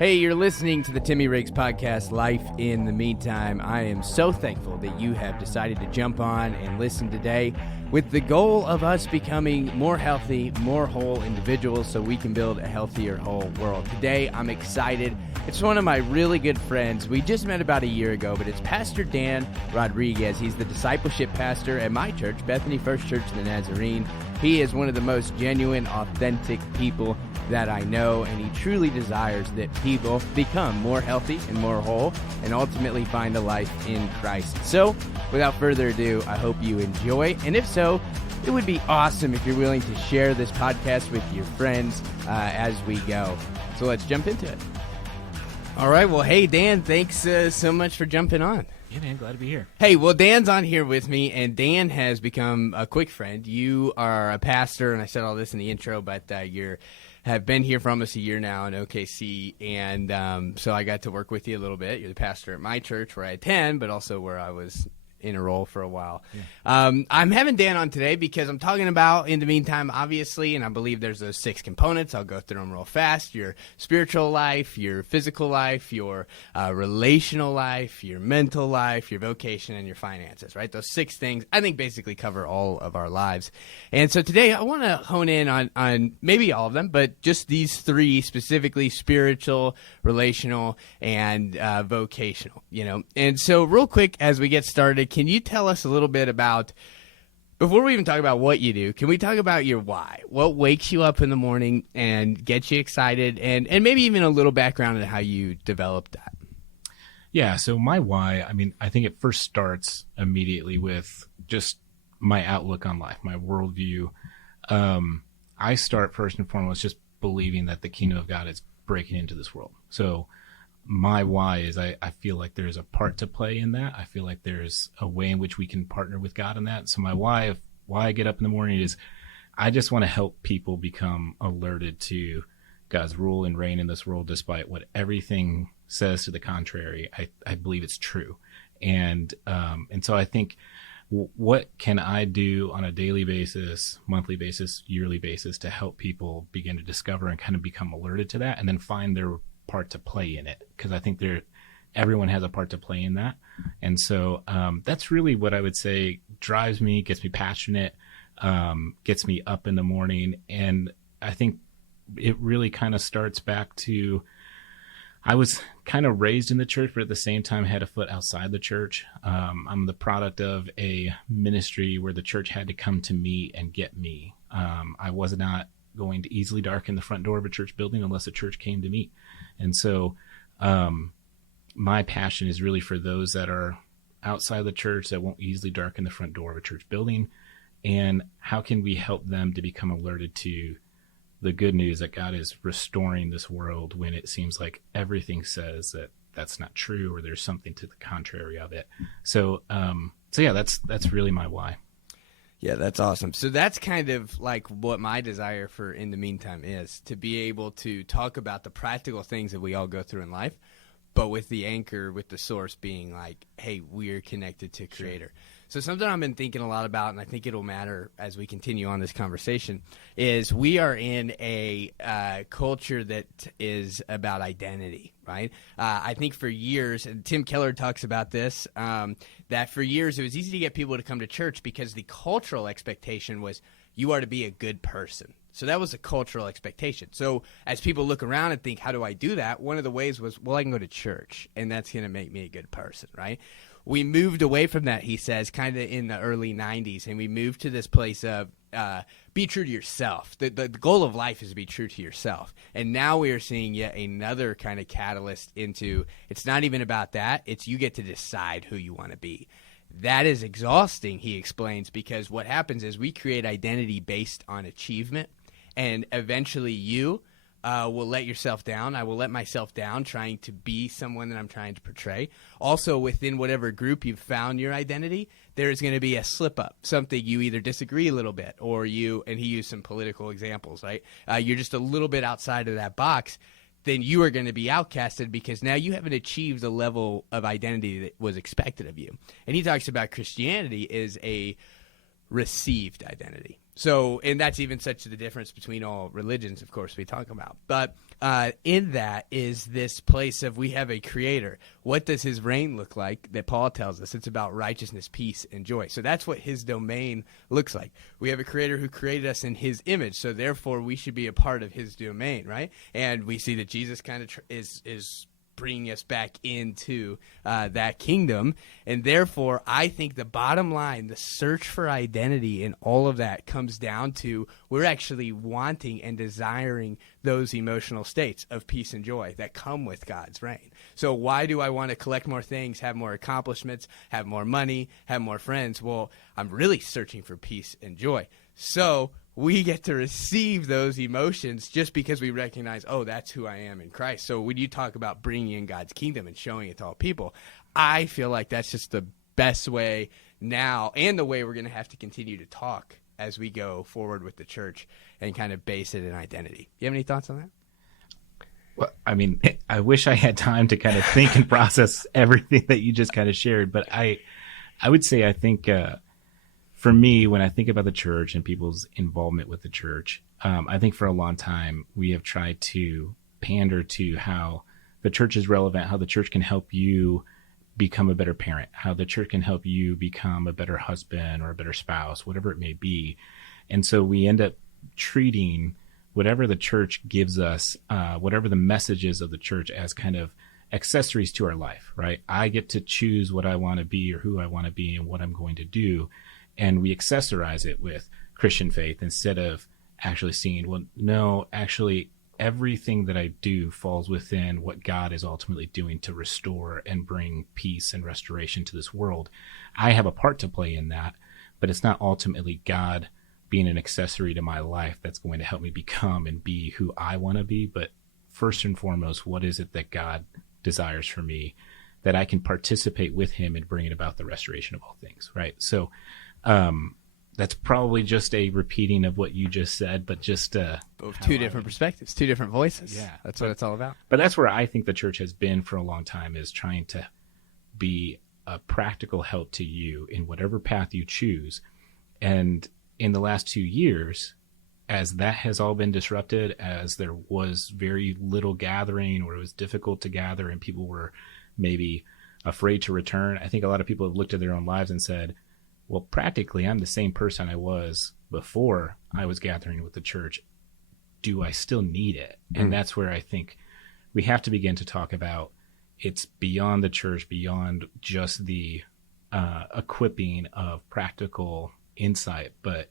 Hey, you're listening to the Timmy Riggs podcast, Life in the Meantime. I am so thankful that you have decided to jump on and listen today with the goal of us becoming more healthy, more whole individuals so we can build a healthier whole world. Today, I'm excited. It's one of my really good friends. We just met about a year ago, but it's Pastor Dan Rodriguez. He's the discipleship pastor at my church, Bethany First Church of the Nazarene. He is one of the most genuine, authentic people that I know, and he truly desires that people become more healthy and more whole and ultimately find a life in Christ. So, without further ado, I hope you enjoy, and if so, it would be awesome if you're willing to share this podcast with your friends as we go. So let's jump into it. All right, well, hey, Dan, thanks so much for jumping on. Yeah, man, glad to be here. Hey, well, Dan's on here with me, and Dan has become a quick friend. You are a pastor, and I said all this in the intro, but have been here for almost a year now in OKC, and so I got to work with you a little bit. You're the pastor at my church where I attend, but also where I was in a role for a while. Yeah. I'm having Dan on today because I'm talking about, in the meantime, obviously, and I believe there's those 6 components. I'll go through them real fast. Your spiritual life, your physical life, your relational life, your mental life, your vocation, and your finances, right? Those 6 things, I think, basically cover all of our lives. And so today I want to hone in on maybe all of them, but just these 3 specifically: spiritual, relational, and vocational, you know? And so real quick, as we get started, can you tell us a little bit about, before we even talk about what you do, can we talk about your why? What wakes you up in the morning and gets you excited, and maybe even a little background on how you developed that? Yeah, so my why, I think it first starts immediately with just my outlook on life, my worldview. I start first and foremost just believing that the kingdom of God is breaking into this world. So my why is I feel like there's a part to play in that. I feel like there's a way in which we can partner with God in that. So my why I get up in the morning is I just want to help people become alerted to God's rule and reign in this world, despite what everything says to the contrary. I believe it's true. And so I think, what can I do on a daily basis, monthly basis, yearly basis to help people begin to discover and kind of become alerted to that, and then find their part to play in it? Because I think everyone has a part to play in that. And so that's really what I would say drives me, gets me passionate, gets me up in the morning. And I think it really kind of starts back to, I was kind of raised in the church, but at the same time had a foot outside the church. I'm the product of a ministry where the church had to come to me and get me. I was not going to easily darken the front door of a church building unless a church came to me. And so my passion is really for those that are outside the church that won't easily darken the front door of a church building. And how can we help them to become alerted to the good news that God is restoring this world when it seems like everything says that that's not true, or there's something to the contrary of it. So yeah, that's really my why. Yeah, that's awesome. So that's kind of like what my desire for In the Meantime is, to be able to talk about the practical things that we all go through in life, but with the anchor, with the source being like, hey, we're connected to Creator. Sure. So something I've been thinking a lot about, and I think it'll matter as we continue on this conversation, is we are in a culture that is about identity, right? I think for years, and Tim Keller talks about this, that for years it was easy to get people to come to church because the cultural expectation was you are to be a good person. So that was a cultural expectation. So as people look around and think, how do I do that? One of the ways was, well, I can go to church, and that's going to make me a good person, right? We moved away from that, he says, kind of in the early 90s, and we moved to this place of be true to yourself. The goal of life is to be true to yourself. And now we are seeing yet another kind of catalyst into, it's not even about that, it's you get to decide who you want to be. That is exhausting, he explains, because what happens is we create identity based on achievement, and eventually you will let yourself down. I will let myself down trying to be someone that I'm trying to portray. Also, within whatever group you've found your identity, there's going to be a slip-up, something you either disagree a little bit, or and he used some political examples, right? You're just a little bit outside of that box, then you are going to be outcasted because now you haven't achieved the level of identity that was expected of you. And he talks about Christianity is a received identity. So, and that's even such the difference between all religions, of course, we talk about. But in that is this place of we have a creator. What does his reign look like that Paul tells us? It's about righteousness, peace, and joy. So that's what his domain looks like. We have a creator who created us in his image, so therefore we should be a part of his domain, right? And we see that Jesus kind of is bringing us back into that kingdom. And therefore, I think the bottom line, the search for identity and all of that comes down to we're actually wanting and desiring those emotional states of peace and joy that come with God's reign. So why do I want to collect more things, have more accomplishments, have more money, have more friends? Well, I'm really searching for peace and joy. So we get to receive those emotions just because we recognize, oh, that's who I am in Christ. So when you talk about bringing in God's kingdom and showing it to all people, I feel like that's just the best way now and the way we're going to have to continue to talk as we go forward with the church and kind of base it in identity. You have any thoughts on that? Well, I mean, I wish I had time to kind of think and process everything that you just kind of shared, but I would say I think for me, when I think about the church and people's involvement with the church, I think for a long time we have tried to pander to how the church is relevant, how the church can help you become a better parent, how the church can help you become a better husband or a better spouse, whatever it may be. And so we end up treating whatever the church gives us, whatever the messages of the church, as kind of accessories to our life, right? I get to choose what I want to be or who I want to be and what I'm going to do. And we accessorize it with Christian faith instead of actually seeing, well, no, actually everything that I do falls within what God is ultimately doing to restore and bring peace and restoration to this world. I have a part to play in that, but it's not ultimately God being an accessory to my life that's going to help me become and be who I want to be. But first and foremost, what is it that God desires for me that I can participate with him in bringing about the restoration of all things, right? So that's probably just a repeating of what you just said, but just two different perspectives, two different voices. Yeah, that's what it's all about. But that's where I think the church has been for a long time, is trying to be a practical help to you in whatever path you choose. And in the last 2 years, as that has all been disrupted, as there was very little gathering, or it was difficult to gather and people were maybe afraid to return, I think a lot of people have looked at their own lives and said, well, practically, I'm the same person I was before I was gathering with the church. Do I still need it? And that's where I think we have to begin to talk about it's beyond the church, beyond just the equipping of practical insight, but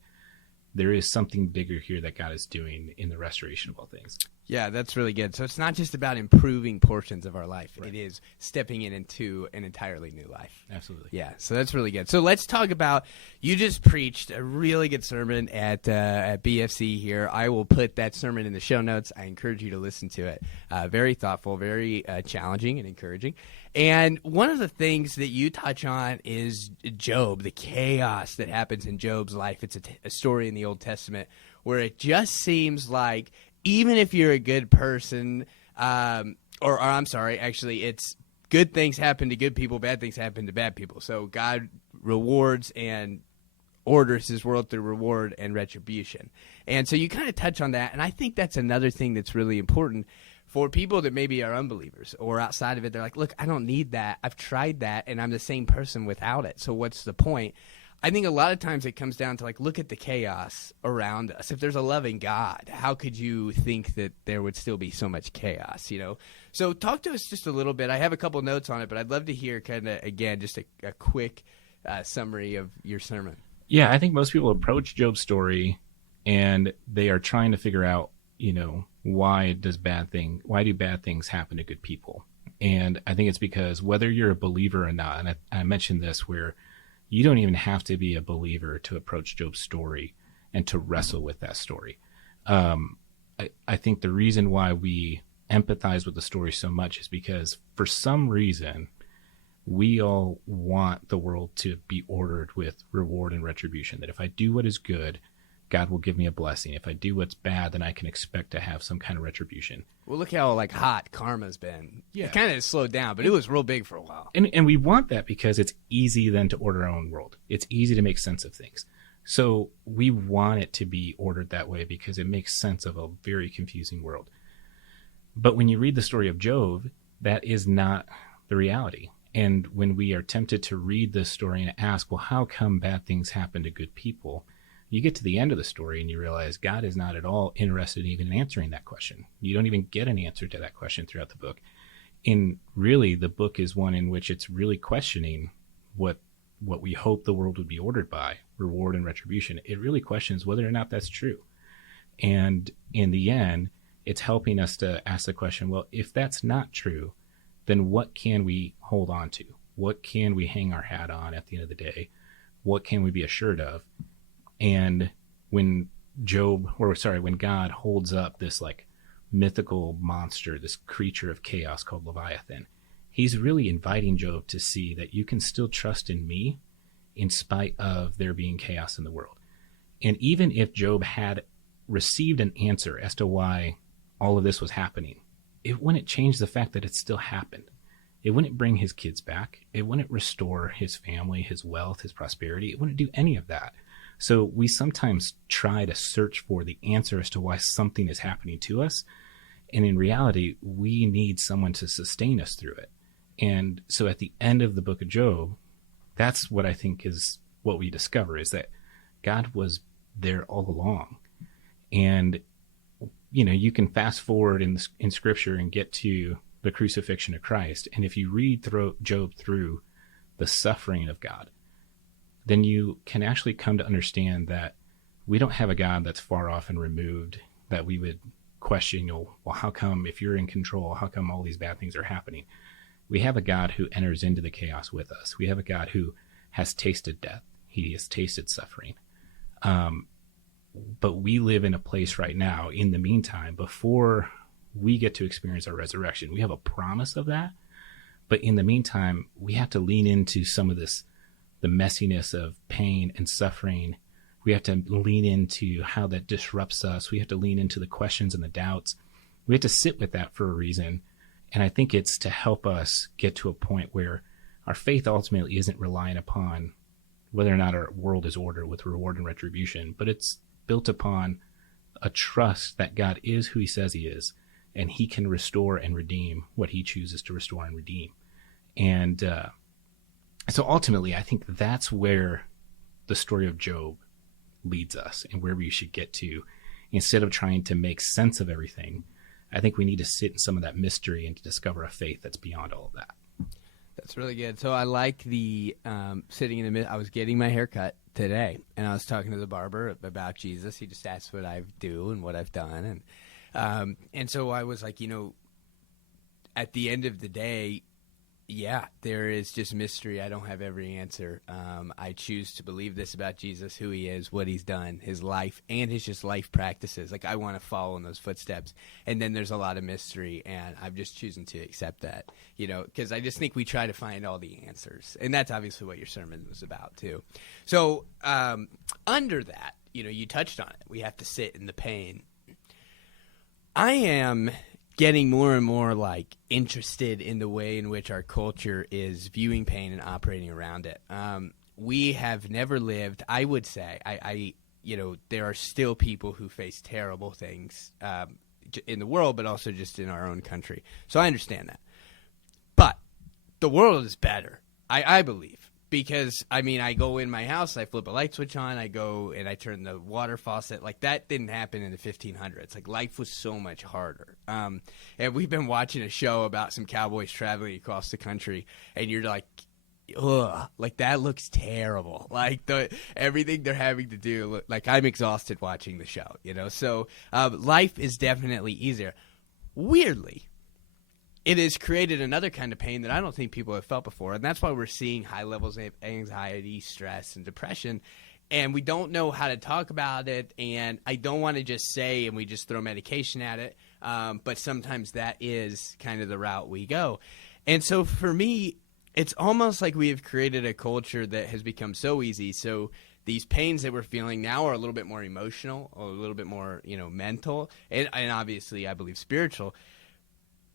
there is something bigger here that God is doing in the restoration of all things. Yeah, that's really good. So it's not just about improving portions of our life. Right. It is stepping into an entirely new life. Absolutely. Yeah, so that's really good. So let's talk about, you just preached a really good sermon at BFC here. I will put that sermon in the show notes. I encourage you to listen to it. Very thoughtful, very challenging and encouraging. And one of the things that you touch on is Job, the chaos that happens in Job's life. It's a story in the Old Testament where it just seems like even if you're a good person, or I'm sorry, actually, it's good things happen to good people, bad things happen to bad people. So God rewards and orders his world through reward and retribution. And so you kind of touch on that, and I think that's another thing that's really important for people that maybe are unbelievers or outside of it. They're like, look, I don't need that. I've tried that, and I'm the same person without it. So what's the point? I think a lot of times it comes down to, like, look at the chaos around us. If there's a loving God, how could you think that there would still be so much chaos, you know? So talk to us just a little bit. I have a couple notes on it, but I'd love to hear kind of, again, just a quick summary of your sermon. Yeah, I think most people approach Job's story and they are trying to figure out, you know, why do bad things happen to good people? And I think it's because whether you're a believer or not, and I mentioned this, where you don't even have to be a believer to approach Job's story and to wrestle with that story. I think the reason why we empathize with the story so much is because for some reason, we all want the world to be ordered with reward and retribution, that if I do what is good, God will give me a blessing. If I do what's bad, then I can expect to have some kind of retribution. Well, look how hot karma's been. Yeah. It kind of slowed down, but it was real big for a while. And we want that because it's easy then to order our own world. It's easy to make sense of things. So we want it to be ordered that way because it makes sense of a very confusing world. But when you read the story of Job, that is not the reality. And when we are tempted to read this story and ask, well, how come bad things happen to good people? You get to the end of the story and you realize God is not at all interested even in answering that question. You don't even get an answer to that question throughout the book. And really, the book is one in which it's really questioning what we hope the world would be ordered by, reward and retribution. It really questions whether or not that's true. And in the end, it's helping us to ask the question, well, if that's not true, then what can we hold on to? What can we hang our hat on at the end of the day? What can we be assured of? And when God holds up this like mythical monster, this creature of chaos called Leviathan, he's really inviting Job to see that you can still trust in me in spite of there being chaos in the world. And even if Job had received an answer as to why all of this was happening, it wouldn't change the fact that it still happened. It wouldn't bring his kids back. It wouldn't restore his family, his wealth, his prosperity. It wouldn't do any of that. So we sometimes try to search for the answer as to why something is happening to us. And in reality, we need someone to sustain us through it. And so at the end of the book of Job, that's what I think is what we discover, is that God was there all along. And, you know, you can fast forward in Scripture and get to the crucifixion of Christ. And if you read Job through the suffering of God, then you can actually come to understand that we don't have a God that's far off and removed, that we would question, well, how come, if you're in control, how come all these bad things are happening? We have a God who enters into the chaos with us. We have a God who has tasted death. He has tasted suffering. But we live in a place right now, in the meantime, before we get to experience our resurrection. We have a promise of that. But in the meantime, we have to lean into some of this, the messiness of pain and suffering. We have to lean into how that disrupts us. We have to lean into the questions and the doubts. We have to sit with that for a reason. And I think it's to help us get to a point where our faith ultimately isn't relying upon whether or not our world is ordered with reward and retribution, but it's built upon a trust that God is who he says he is, and he can restore and redeem what he chooses to restore and redeem. And so ultimately, I think that's where the story of Job leads us and where we should get to. Instead of trying to make sense of everything, I think we need to sit in some of that mystery and to discover a faith that's beyond all of that. That's really good. So I like the sitting in the middle. I was getting my hair cut today, and I was talking to the barber about Jesus. He just asked what I do and what I've done. And so I was like, at the end of the day, yeah, there is just mystery. I don't have every answer. I choose to believe this about Jesus, who he is, what he's done, his life, and his just life practices. Like, I want to follow in those footsteps. And then there's a lot of mystery, and I'm just choosing to accept that, because I just think we try to find all the answers. And that's obviously what your sermon was about, too. So under that, you touched on it. We have to sit in the pain. I am getting more and more interested in the way in which our culture is viewing pain and operating around it. We have never lived, I would say, there are still people who face terrible things in the world, but also just in our own country. So I understand that. But the world is better, I believe. Because, I go in my house, I flip a light switch on, I go and I turn the water faucet. That didn't happen in the 1500s. Life was so much harder. And we've been watching a show about some cowboys traveling across the country, and you're like, ugh, that looks terrible. Everything they're having to do, I'm exhausted watching the show, So life is definitely easier. Weirdly, it has created another kind of pain that I don't think people have felt before, and that's why we're seeing high levels of anxiety, stress, and depression, and we don't know how to talk about it, and I don't want to just say and we just throw medication at it, but sometimes that is kind of the route we go. And so for me, it's almost like we have created a culture that has become so easy, so these pains that we're feeling now are a little bit more emotional, or a little bit more, mental, and obviously I believe spiritual.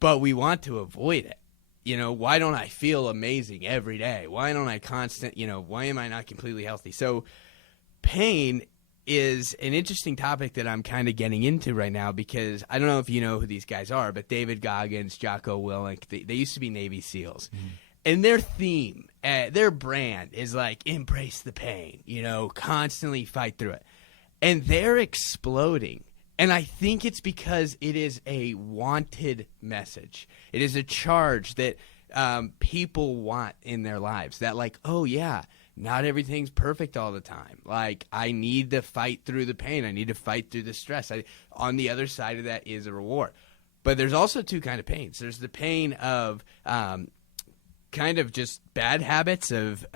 But we want to avoid it. Why don't I feel amazing every day? Why don't I why am I not completely healthy? So pain is an interesting topic that I'm kind of getting into right now, because I don't know if you know who these guys are, but David Goggins, Jocko Willink, they used to be Navy SEALs. Mm-hmm. And their theme, their brand is like, embrace the pain, constantly fight through it. And they're exploding. And I think it's because it is a wanted message. It is a charge that people want in their lives, that like, oh yeah, not everything's perfect all the time. Like, I need to fight through the pain. I need to fight through the stress. On the other side of that is a reward. But there's also two kind of pains. There's the pain of kind of just bad habits of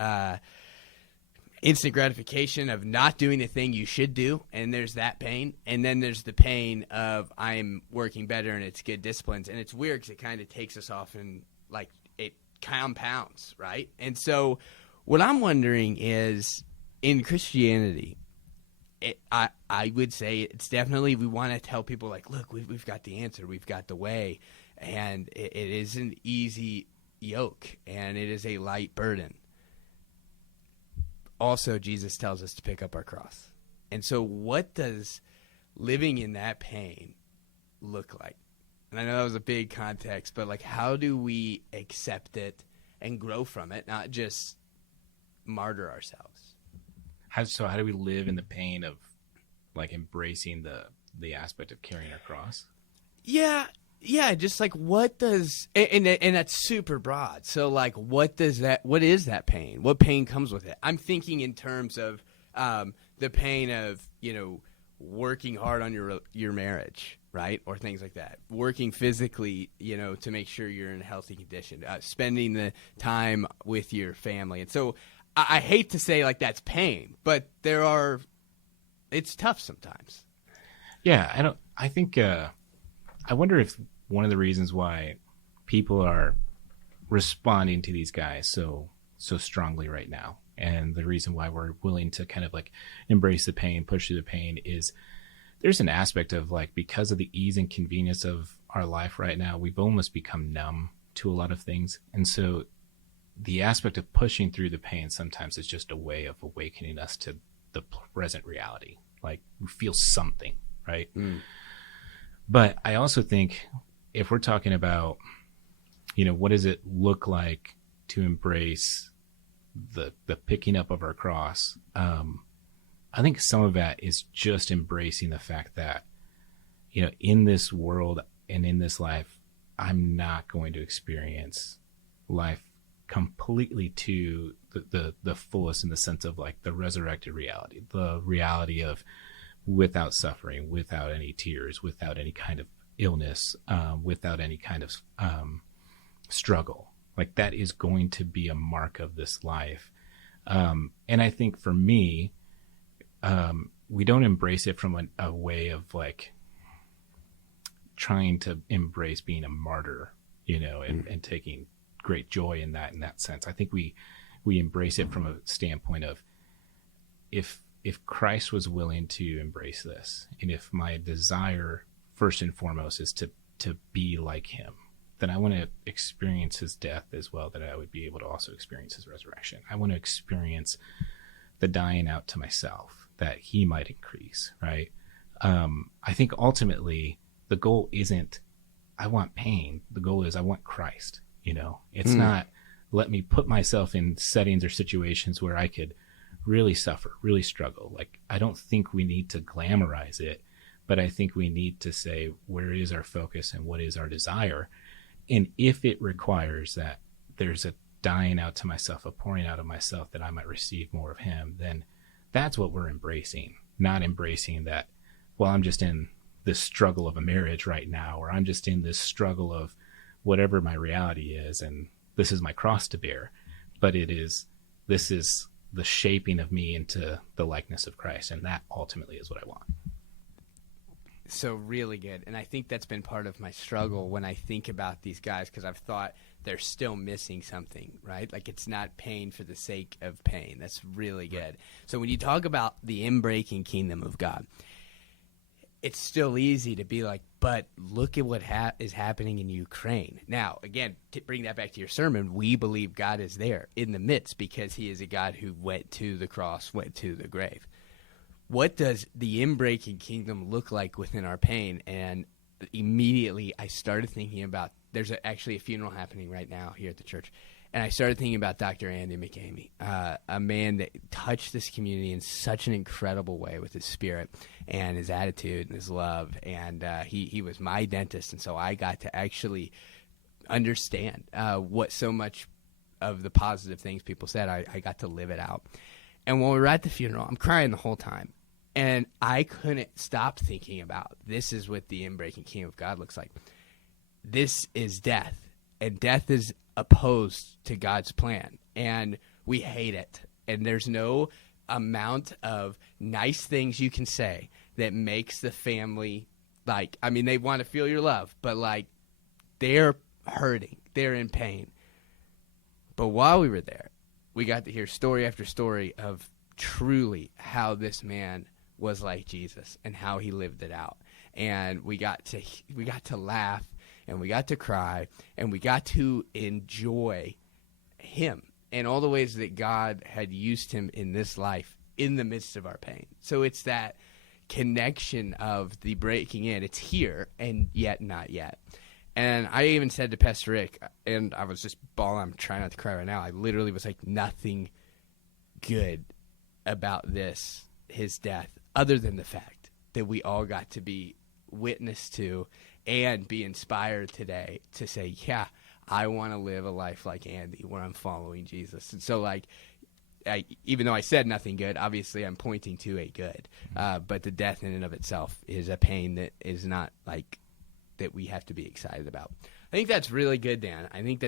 instant gratification, of not doing the thing you should do, and there's that pain. And then there's the pain of I'm working better and it's good disciplines. And it's weird because it kind of takes us off and like it compounds, right? And so what I'm wondering is, in Christianity, I would say it's definitely, we want to tell people like, look, we've got the answer, we've got the way, and it is an easy yoke, and it is a light burden. Also, Jesus tells us to pick up our cross. And so what does living in that pain look like? And I know that was a big context, but like, how do we accept it and grow from it, not just martyr ourselves? How do we live in the pain of like embracing the aspect of carrying our cross? Yeah, just like, what does, and that's super broad. So like, what is that pain? What pain comes with it? I'm thinking in terms of the pain of, working hard on your marriage, right? Or things like that. Working physically, to make sure you're in a healthy condition, spending the time with your family. And so I hate to say like that's pain, but it's tough sometimes. Yeah, I wonder if one of the reasons why people are responding to these guys so strongly right now, and the reason why we're willing to kind of like embrace the pain, push through the pain, is there's an aspect of like, because of the ease and convenience of our life right now, we've almost become numb to a lot of things. And so the aspect of pushing through the pain sometimes is just a way of awakening us to the present reality. Like, we feel something, right? Mm. But I also think if we're talking about, what does it look like to embrace the picking up of our cross? I think some of that is just embracing the fact that, in this world and in this life, I'm not going to experience life completely to the fullest, in the sense of like the resurrected reality, the reality of without suffering, without any tears, without any kind of illness, without any kind of struggle. Like, that is going to be a mark of this life. And I think for me, we don't embrace it from a way of like trying to embrace being a martyr, and taking great joy in that sense. I think we embrace it from a standpoint of, if Christ was willing to embrace this, and if my desire first and foremost is to be like him, then I want to experience his death as well, that I would be able to also experience his resurrection. I want to experience the dying out to myself, that he might increase, right? I think ultimately the goal isn't, I want pain. The goal is, I want Christ. It's not, let me put myself in settings or situations where I could really suffer, really struggle. Like, I don't think we need to glamorize it, but I think we need to say, where is our focus and what is our desire? And if it requires that there's a dying out to myself, a pouring out of myself, that I might receive more of him, then that's what we're embracing. Not embracing that, well, I'm just in this struggle of a marriage right now, or I'm just in this struggle of whatever my reality is, and this is my cross to bear. But this is the shaping of me into the likeness of Christ, and that ultimately is what I want. So really good. And I think that's been part of my struggle when I think about these guys, because I've thought they're still missing something, right? Like, it's not pain for the sake of pain. That's really good. So when you talk about the inbreaking kingdom of God, it's still easy to be like, but look at what is happening in Ukraine. Now, again, to bring that back to your sermon, we believe God is there in the midst, because he is a God who went to the cross, went to the grave. what does the Inbreaking Kingdom look like within our pain? And immediately I started thinking about, there's actually a funeral happening right now here at the church. And I started thinking about Dr. Andy McCamey, a man that touched this community in such an incredible way with his spirit and his attitude and his love. And he was my dentist, and so I got to actually understand what so much of the positive things people said. I got to live it out. And when we were at the funeral, I'm crying the whole time. And I couldn't stop thinking about, this is what the Inbreaking Kingdom of God looks like. This is death, and death is opposed to God's plan, and we hate it. And there's no amount of nice things you can say that makes the family, like, I mean, they want to feel your love, but like, they're hurting, they're in pain. But while we were there, we got to hear story after story of truly how this man was like Jesus and how he lived it out. And we got to laugh, and we got to cry, and we got to enjoy him and all the ways that God had used him in this life in the midst of our pain. So it's that connection of the breaking in. It's here and yet not yet. And I even said to Pastor Rick, and I was just bawling, I'm trying not to cry right now, I literally was like, nothing good about this, his death, other than the fact that we all got to be witness to and be inspired today to say, yeah, I want to live a life like Andy where I'm following Jesus. And so, like, even though I said nothing good, obviously I'm pointing to a good. But the death in and of itself is a pain that is not like that we have to be excited about. I think that's really good, Dan. I think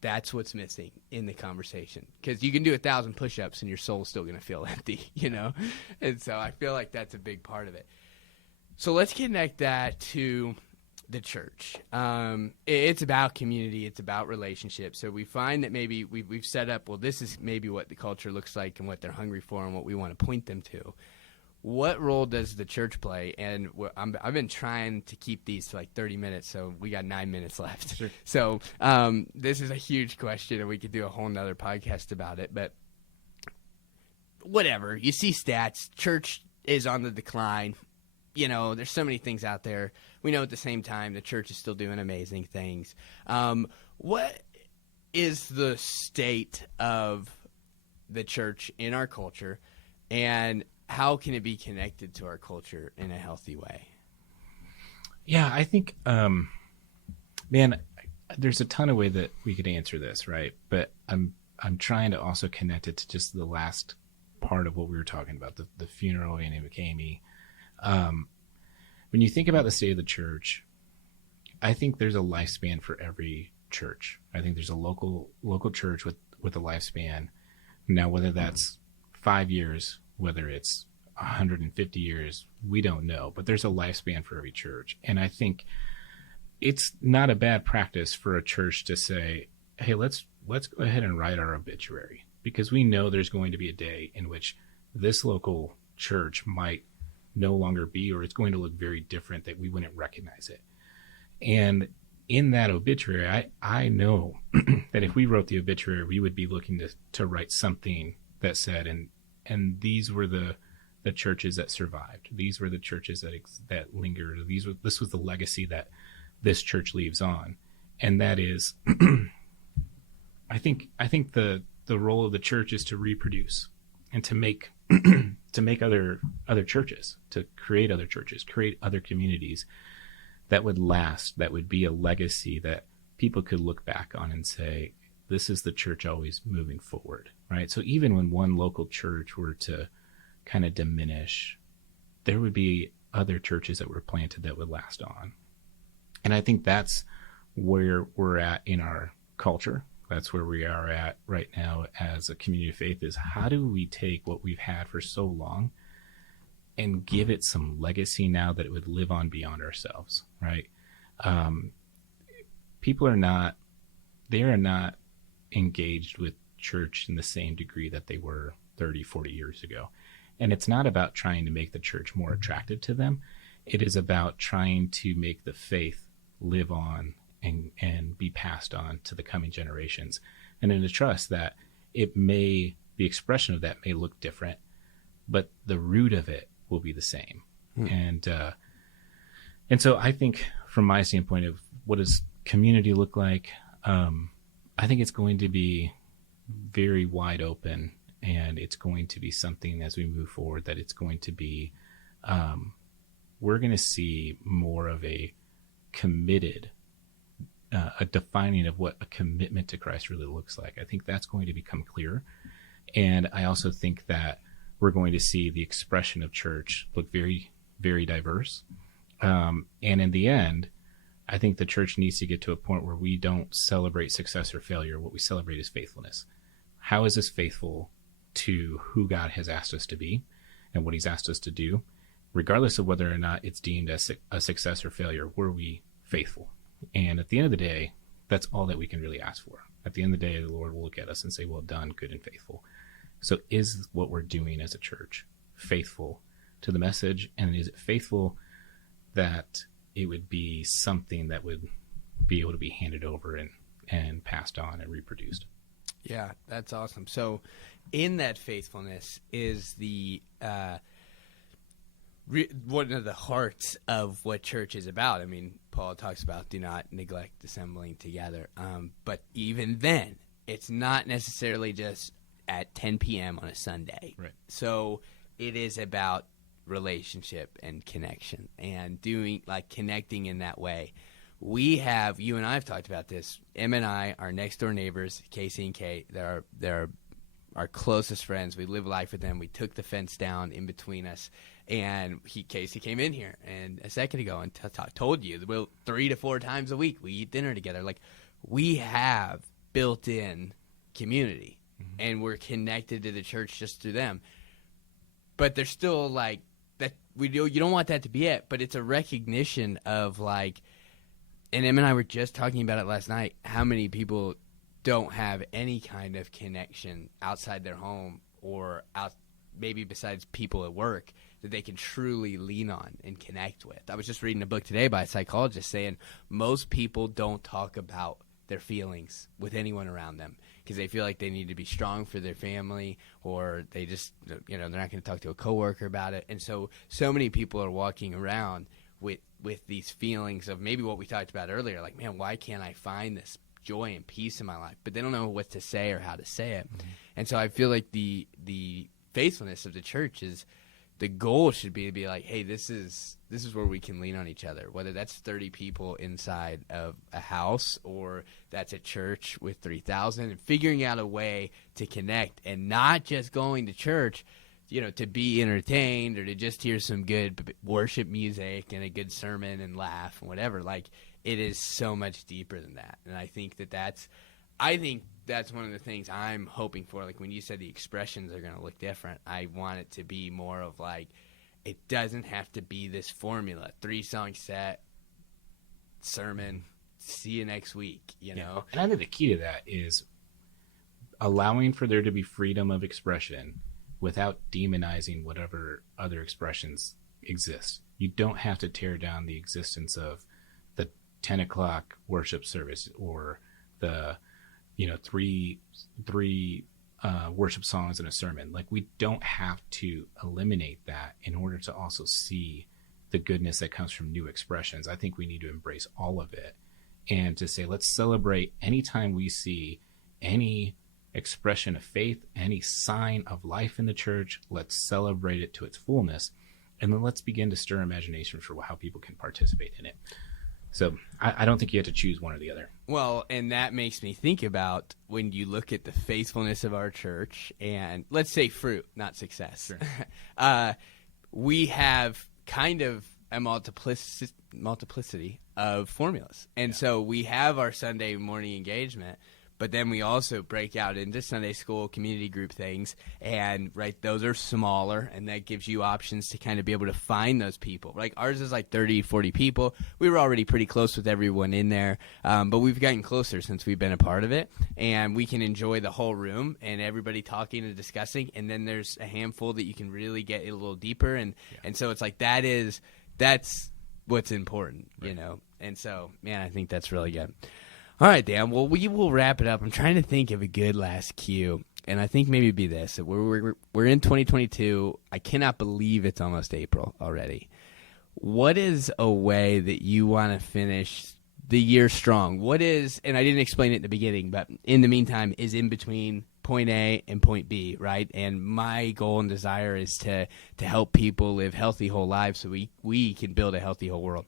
that's what's missing in the conversation, because you can do 1,000 push-ups and your soul's still going to feel empty, you know? And so I feel like that's a big part of it. So let's connect that to the church. It's about community. It's about relationships. So we find that maybe we've set up, well, this is maybe what the culture looks like and what they're hungry for and what we want to point them to. What role does the church play? And I've been trying to keep these to like 30 minutes, so we got 9 minutes left. Sure. So this is a huge question, and we could do a whole nother podcast about it. But whatever. You see stats. Church is on the decline. You know, there's so many things out there. We know at the same time the church is still doing amazing things. What is the state of the church in our culture, and how can it be connected to our culture in a healthy way? Yeah, I think, man, there's a ton of way that we could answer this, right? But I'm trying to also connect it to just the last part of what we were talking about, the funeral and Andy McCamey. When you think about the state of the church, I think there's a lifespan for every church. I think there's a local church with a lifespan. Now, whether that's 5 years, whether it's 150 years, we don't know, but there's a lifespan for every church. And I think it's not a bad practice for a church to say, hey, let's go ahead and write our obituary, because we know there's going to be a day in which this local church might no longer be, or it's going to look very different, that we wouldn't recognize it. And in that obituary, I know that if we wrote the obituary, we would be looking to write something that said, and these were the churches that survived. These were the churches that lingered. This was the legacy that this church leaves on. And that is, I think the role of the church is to reproduce and to make other churches, to create other churches, create other communities that would last, that would be a legacy that people could look back on and say, this is the church always moving forward, right? So even when one local church were to kind of diminish, there would be other churches that were planted that would last on. And I think that's where we're at in our culture. That's where we are at right now as a community of faith, is how do we take what we've had for so long and give it some legacy now that it would live on beyond ourselves, right? People are not engaged with church in the same degree that they were 30, 40 years ago. And it's not about trying to make the church more attractive to them. It is about trying to make the faith live on and be passed on to the coming generations. And then to trust that the expression of that may look different, but the root of it will be the same. And so I think from my standpoint of what does community look like, I think it's going to be very wide open, and it's going to be something as we move forward that it's going to be, we're going to see more of a committed, a defining of what a commitment to Christ really looks like. I think that's going to become clearer. And I also think that we're going to see the expression of church look very, very diverse. And in the end, I think the church needs to get to a point where we don't celebrate success or failure. What we celebrate is faithfulness. How is this faithful to who God has asked us to be and what he's asked us to do? Regardless of whether or not it's deemed as a success or failure, were we faithful? And at the end of the day, that's all that we can really ask for. At the end of the day, the Lord will look at us and say, well done, good and faithful. So is what we're doing as a church faithful to the message? And is it faithful that it would be something that would be able to be handed over and passed on and reproduced? Yeah, that's awesome. So in that faithfulness is the one of the hearts of what church is about. I mean, Paul talks about do not neglect assembling together. But even then, it's not necessarily just at 10 p.m. on a Sunday. Right. So it is about relationship and connection and doing like connecting in that way. We have, you and I have talked about this. Em and I, our next door neighbors, Casey and Kate, they're our closest friends. We live life with them. We took the fence down in between us, and Casey came in here and a second ago and told you that 3 to 4 times a week we eat dinner together. Like we have built-in community, and we're connected to the church just through them. But there's still like that you don't want that to be it, but it's a recognition of like, and Em and I were just talking about it last night, how many people don't have any kind of connection outside their home or out maybe besides people at work that they can truly lean on and connect with. I was just reading a book today by a psychologist saying most people don't talk about their feelings with anyone around them because they feel like they need to be strong for their family, or they just, they're not going to talk to a coworker about it. And so many people are walking around with these feelings of maybe what we talked about earlier, like, man, why can't I find this joy and peace in my life? But they don't know what to say or how to say it. Mm-hmm. And so I feel like the faithfulness of the church is, the goal should be to be like, hey, this is where we can lean on each other, whether that's 30 people inside of a house or that's a church with 3,000, and figuring out a way to connect and not just going to church, to be entertained or to just hear some good worship music and a good sermon and laugh and whatever. Like, it is so much deeper than that. And I think that's one of the things I'm hoping for. Like when you said the expressions are going to look different, I want it to be more of like, it doesn't have to be this formula, 3-song set, sermon, see you next week, know? And I think the key to that is allowing for there to be freedom of expression without demonizing whatever other expressions exist. You don't have to tear down the existence of the 10 o'clock worship service or the three worship songs and a sermon. Like, we don't have to eliminate that in order to also see the goodness that comes from new expressions. I think we need to embrace all of it and to say, let's celebrate anytime we see any expression of faith, any sign of life in the church. Let's celebrate it to its fullness, and then let's begin to stir imagination for how people can participate in it. So I don't think you have to choose one or the other. Well, and that makes me think about when you look at the faithfulness of our church, and let's say fruit, not success. Sure. We have kind of a multiplicity of formulas. And so we have our Sunday morning engagement, but then we also break out into Sunday school community group things, and those are smaller, and that gives you options to kind of be able to find those people. Like ours is like 30, 40 people. We were already pretty close with everyone in there, but we've gotten closer since we've been a part of it, and we can enjoy the whole room and everybody talking and discussing, and then there's a handful that you can really get a little deeper, and so it's like that's what's important, and so, man, I think that's really good. All right, Dan. Well, we will wrap it up. I'm trying to think of a good last cue. and I think maybe it'd be this. We're in 2022. I cannot believe it's almost April already. What is a way that you want to finish the year strong? What is, and I didn't explain it in the beginning, but in the meantime is in between point A and point B, right? And my goal and desire is to help people live healthy whole lives so we can build a healthy whole world.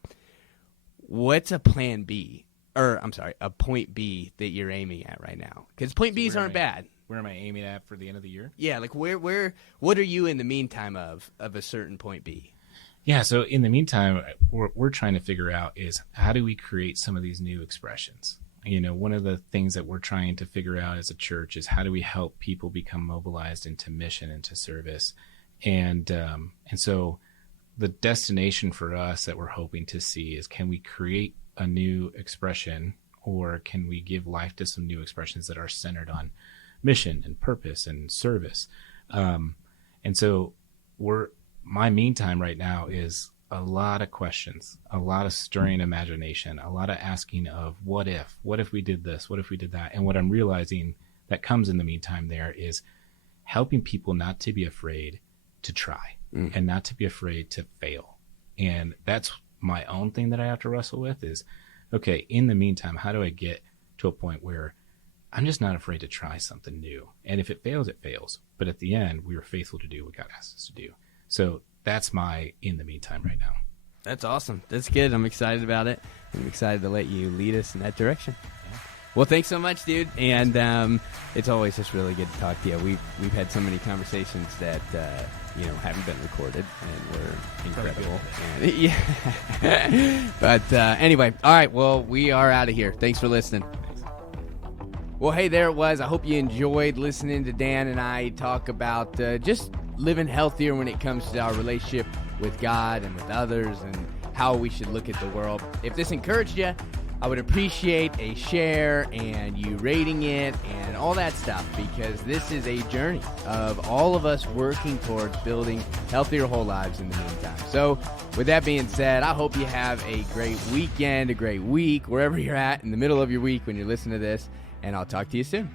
What's a plan B? Or, I'm sorry, a point B that you're aiming at right now? Because point Bs aren't bad. Where am I aiming at for the end of the year? Yeah, like what are you in the meantime of a certain point B? Yeah, so in the meantime, what we're trying to figure out is how do we create some of these new expressions? You know, one of the things that we're trying to figure out as a church is how do we help people become mobilized into mission, into service? And so the destination for us that we're hoping to see is, can we create a new expression, or can we give life to some new expressions that are centered on mission and purpose and service? And so my meantime right now is a lot of questions, a lot of stirring imagination, a lot of asking of what if we did this, what if we did that? And what I'm realizing that comes in the meantime there is helping people not to be afraid to try and not to be afraid to fail. And that's my own thing that I have to wrestle with is, okay, in the meantime, how do I get to a point where I'm just not afraid to try something new? And if it fails, it fails. But at the end, we were faithful to do what God asked us to do. So that's my in the meantime right now. That's awesome. That's good. I'm excited about it. I'm excited to let you lead us in that direction. Yeah. Well, thanks so much, dude. And it's always just really good to talk to you. We've had so many conversations that haven't been recorded, and were incredible. And, yeah. But anyway, all right. Well, we are out of here. Thanks for listening. Well, hey, there it was. I hope you enjoyed listening to Dan and I talk about just living healthier when it comes to our relationship with God and with others, and how we should look at the world. If this encouraged you, I would appreciate a share and you rating it and all that stuff, because this is a journey of all of us working towards building healthier whole lives in the meantime. So with that being said, I hope you have a great weekend, a great week, wherever you're at in the middle of your week when you're listening to this, and I'll talk to you soon.